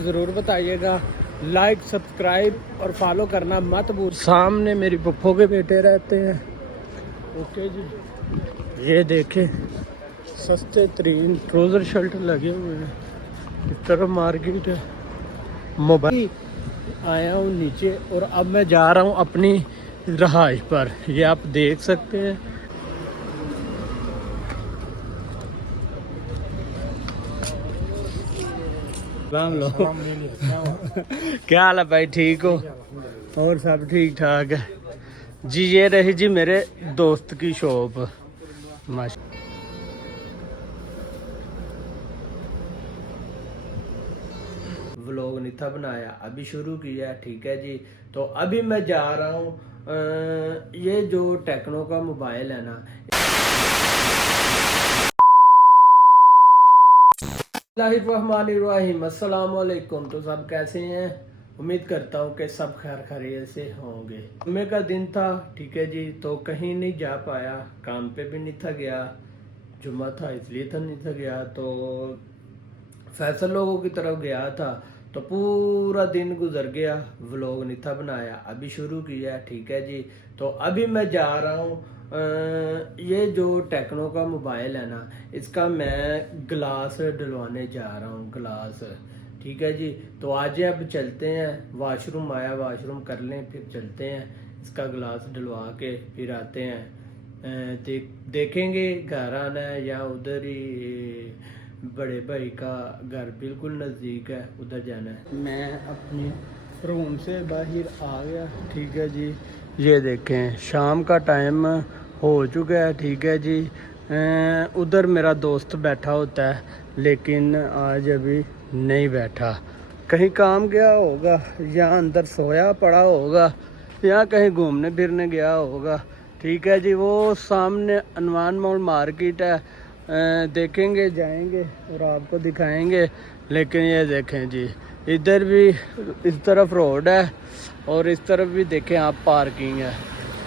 ज़रूर बताइएगा। Like subscribe और फॉलो करना मत भूल। सामने मेरी पप्पो के बेटे रहते हैं। ओके जी, ये देखें सस्ते तरीन ट्राउज़र शर्ट लगे हुए हैं। इस तरफ मार्केट है। मोबाइल आया हूँ नीचे और अब मैं जा रहा हूँ अपनी रहाइश पर। ये आप देख सकते हैं। क्या हाल है भाई, ठीक हो? और सब ठीक ठाक है जी। ये रही जी मेरे दोस्त की शॉप। माशा व्लॉग नहीं था बनाया, अभी शुरू किया। ठीक है जी, तो अभी मैं जा रहा हूँ। ये जो टेक्नो का मोबाइल है ना, अस्सलाम वालेकुम। तो सब कैसे हैं? उम्मीद करता हूँ कि सब खैर खैरियत से होंगे। जुम्मे का दिन था, ठीक है जी, तो कहीं नहीं जा पाया, काम पे भी नहीं था गया। जुम्मा था इसलिए था नहीं था गया। तो फैसल लोगों की तरफ गया था, तो पूरा दिन गुजर गया, व्लॉग नहीं था बनाया। अभी शुरू किया, ठीक है जी। तो अभी मैं जा रहा हूँ। ये जो टेक्नो का मोबाइल है ना, इसका मैं ग्लास डलवाने जा रहा हूँ, ग्लास। ठीक है जी, तो आज अब चलते हैं। वॉशरूम आया, वॉशरूम कर लें, फिर चलते हैं। इसका ग्लास डलवा के फिर आते हैं। देखेंगे घर आना है या उधर ही बड़े भाई का घर बिल्कुल नज़दीक है, उधर जाना है। मैं अपनी रूम से बाहर आ गया, ठीक है जी। ये देखें शाम का टाइम हो चुका है, ठीक है जी। उधर मेरा दोस्त बैठा होता है, लेकिन आज अभी नहीं बैठा। कहीं काम गया होगा या अंदर सोया पड़ा होगा या कहीं घूमने फिरने गया होगा। ठीक है जी, वो सामने अनवान मॉल मार्केट है। देखेंगे, जाएंगे और आपको दिखाएंगे। लेकिन ये देखें जी, इधर भी इस तरफ रोड है और इस तरफ भी देखें आप पार्किंग है।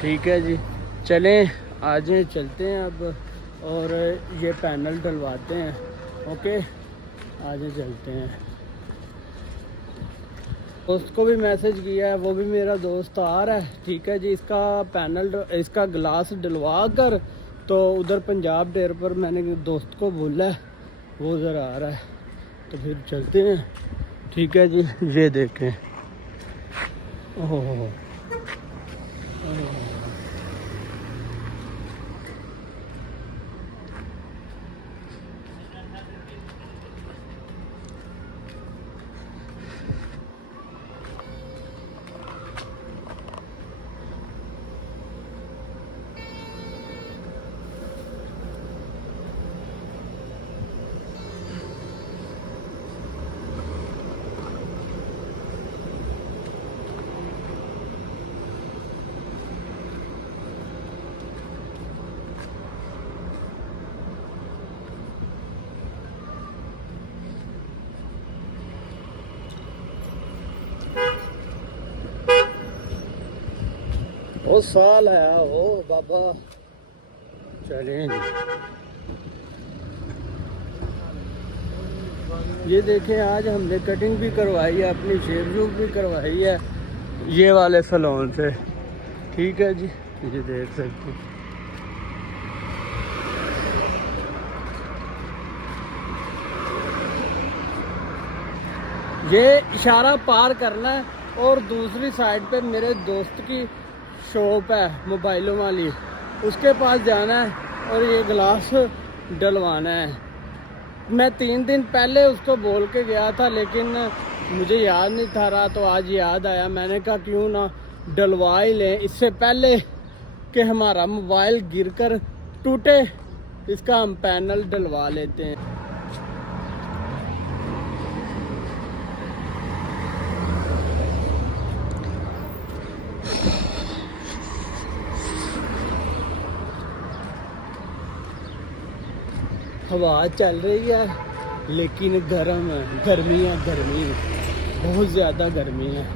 ठीक है जी, चलें आज चलते हैं अब और ये पैनल डलवाते हैं। ओके, आज चलते हैं। दोस्त को भी मैसेज किया है, वो भी मेरा दोस्त आ रहा है। ठीक है जी, इसका पैनल, इसका ग्लास डलवा कर तो उधर पंजाब डेयर पर मैंने दोस्त को बोला है, वो उधर आ रहा है, तो फिर चलते हैं। ठीक है जी, ये देखें। ओह वो साल है ओ बाबा। चलें, ये देखें आज हमने कटिंग भी करवाई है, अपनी शेव भी करवाई है ये वाले सैलून से। ठीक है जी, ये देख सकते हैं। ये इशारा पार करना है और दूसरी साइड पे मेरे दोस्त की शॉप है मोबाइलों वाली, उसके पास जाना है और ये ग्लास डलवाना है। मैं 3 दिन पहले उसको बोल के गया था, लेकिन मुझे याद नहीं था रहा, तो आज याद आया। मैंने कहा क्यों ना डलवा ही लें, इससे पहले कि हमारा मोबाइल गिरकर टूटे, इसका हम पैनल डलवा लेते हैं। हवा चल रही है लेकिन गर्म है, गर्मी है, गर्मी बहुत ज़्यादा गर्मी है।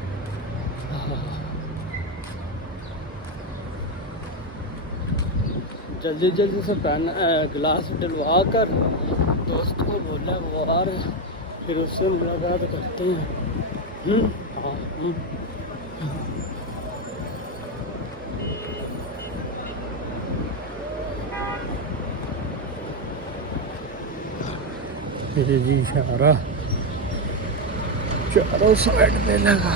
जल्दी जल्दी से पैन ग्लास डलवा कर दोस्त को बोला, वो आ रहे फिर उससे मुलाकात करते हैं। हाँ ये जी इशारा चारों साइड में लगा।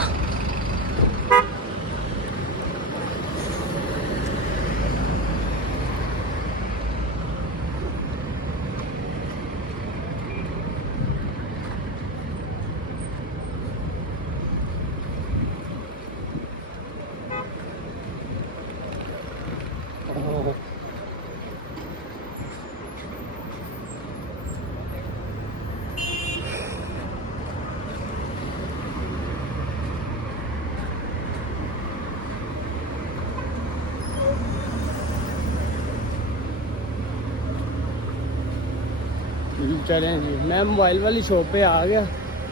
चलें जी, मैं मोबाइल वाली शॉप पे आ गया।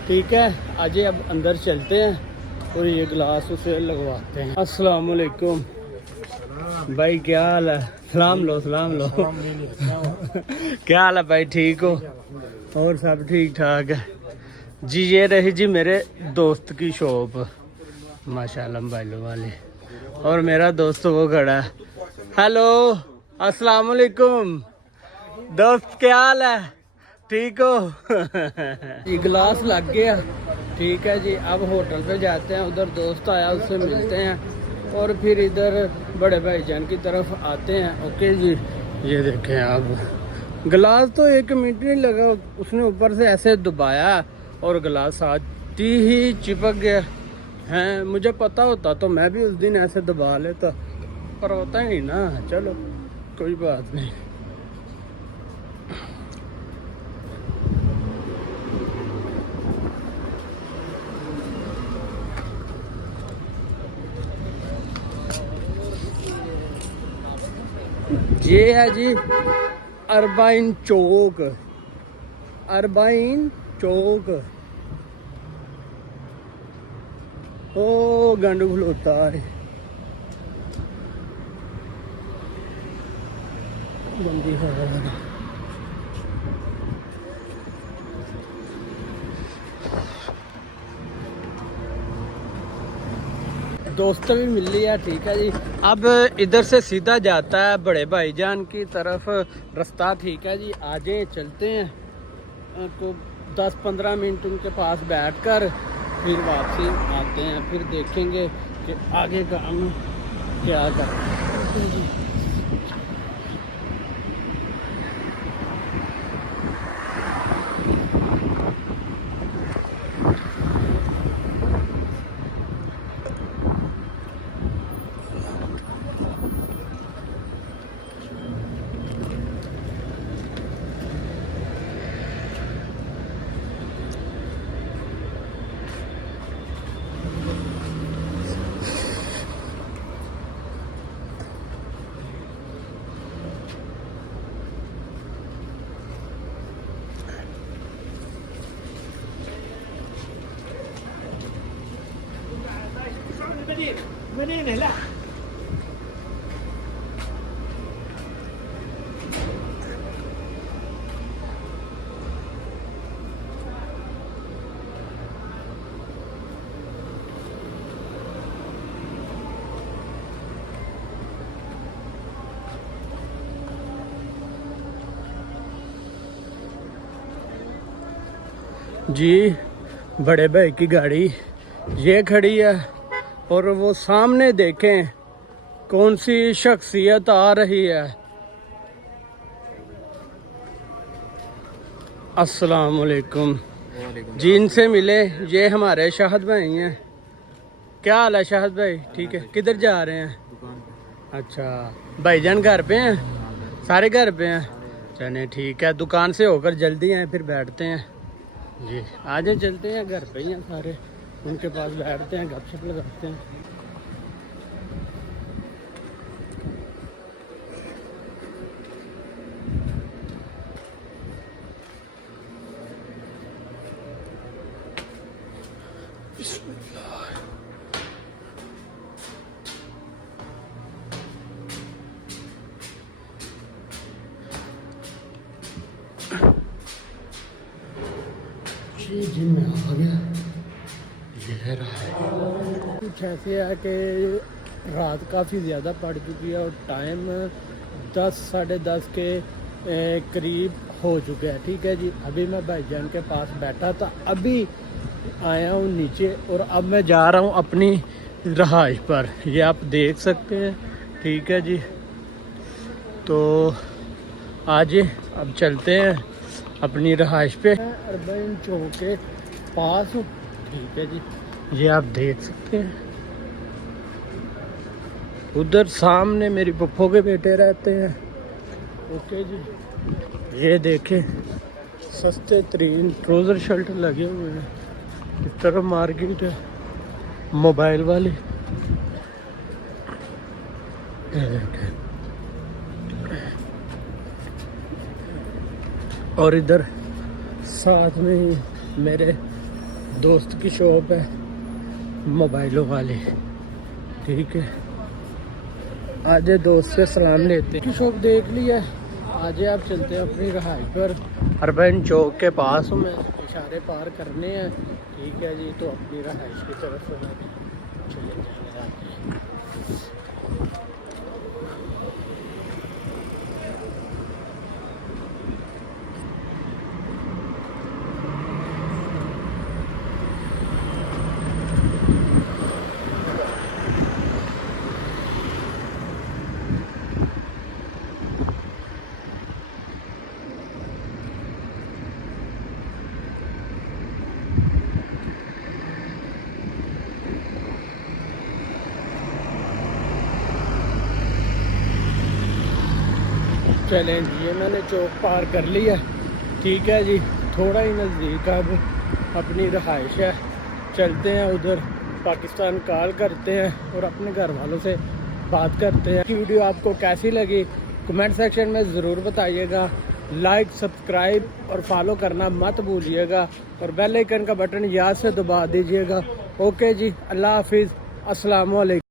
ठीक है, आज अब अंदर चलते हैं और ये गिलास उसे लगवाते हैं। अस्सलाम वालेकुम भाई, क्या हाल है? सलाम लो सलाम लो। क्या हाल है भाई, ठीक हो? और सब ठीक ठाक है जी। ये रही जी मेरे दोस्त की शॉप, माशाल्लाह मोबाइलों वाली। और मेरा दोस्त वो खड़ा है। हेलो अस्सलाम वालेकुम दोस्त, क्या हाल है? ठीक हो? ये गिलास लग गया। ठीक है जी, अब होटल पे जाते हैं। उधर दोस्त आया, उससे मिलते हैं और फिर इधर बड़े भाईजान की तरफ आते हैं। ओके जी, ये देखें अब गिलास तो 1 मिनट नहीं लगा, उसने ऊपर से ऐसे दबाया और गिलास आती ही चिपक गया है। मुझे पता होता तो मैं भी उस दिन ऐसे दबा लेता, पर होता ही नहीं ना। चलो कोई बात नहीं। ये है जी अरबाइन चौक, अरबाइन चौक। ओ गंड खलोता है, बंदी है। दोस्त भी मिल लिया। ठीक है जी, अब इधर से सीधा जाता है बड़े भाईजान की तरफ रास्ता। ठीक है जी, आगे चलते हैं तो 10-15 मिनट उनके पास बैठकर फिर वापसी आते हैं। फिर देखेंगे कि आगे का हम क्या करते हैं जी। जी बड़े भाई की गाड़ी ये खड़ी है और वो सामने देखें कौन सी शख्सियत आ रही है। अस्सलाम वालेकुम जी, इनसे मिले। ये हमारे शाहद भाई हैं। क्या हाल है शाहद भाई? ठीक है। किधर जा रहे हैं? अच्छा, भाईजान घर पे हैं? सारे घर पे हैं? चले ठीक है, दुकान से होकर जल्दी आए फिर बैठते हैं जी। आज चलते हैं, घर पे ही हैं सारे, उनके पास बैठते हैं, गपशप लगाते हैं। जी जिम में आ गया। ये है रहा कुछ ऐसे है कि रात काफ़ी ज़्यादा पड़ चुकी है और टाइम 10 साढ़े 10 के करीब हो चुका है। ठीक है जी, अभी मैं भाईजान के पास बैठा था, अभी आया हूँ नीचे और अब मैं जा रहा हूँ अपनी रहाइश पर। ये आप देख सकते हैं। ठीक है जी, तो आज अब चलते हैं अपनी रहाइश पे। अर्बन चौक के पास हूँ। ठीक है जी, ये आप देख सकते हैं। उधर सामने मेरी पप्पो के बेटे रहते हैं। ओके जी, ये देखें सस्ते तरीन ट्राउज़र शर्ट लगे हुए हैं। इस तरफ मार्केट है मोबाइल वाली। और इधर साथ में ही मेरे दोस्त की शॉप है मोबाइलों वाली। ठीक है, आज दोस्त से सलाम लेते हैं। शॉप देख लिया, आज आप चलते हैं अपनी रहाइश पर। अर्बन चौक के पास हूँ मैं, इशारे पार करने हैं। ठीक है जी, तो अपनी रहाइश की तरफ चले जाएंगे। चैलेंज ये मैंने चौक पार कर लिया। ठीक है जी, थोड़ा ही नज़दीक अब अपनी रहाइश है। चलते हैं उधर, पाकिस्तान कॉल करते हैं और अपने घर वालों से बात करते हैं। वीडियो आपको कैसी लगी कमेंट सेक्शन में ज़रूर बताइएगा। लाइक, सब्सक्राइब और फॉलो करना मत भूलिएगा और बेल आइकन का बटन याद से दबा दीजिएगा। ओके जी, अल्लाह हाफिज़, अस्सलाम वालेकुम।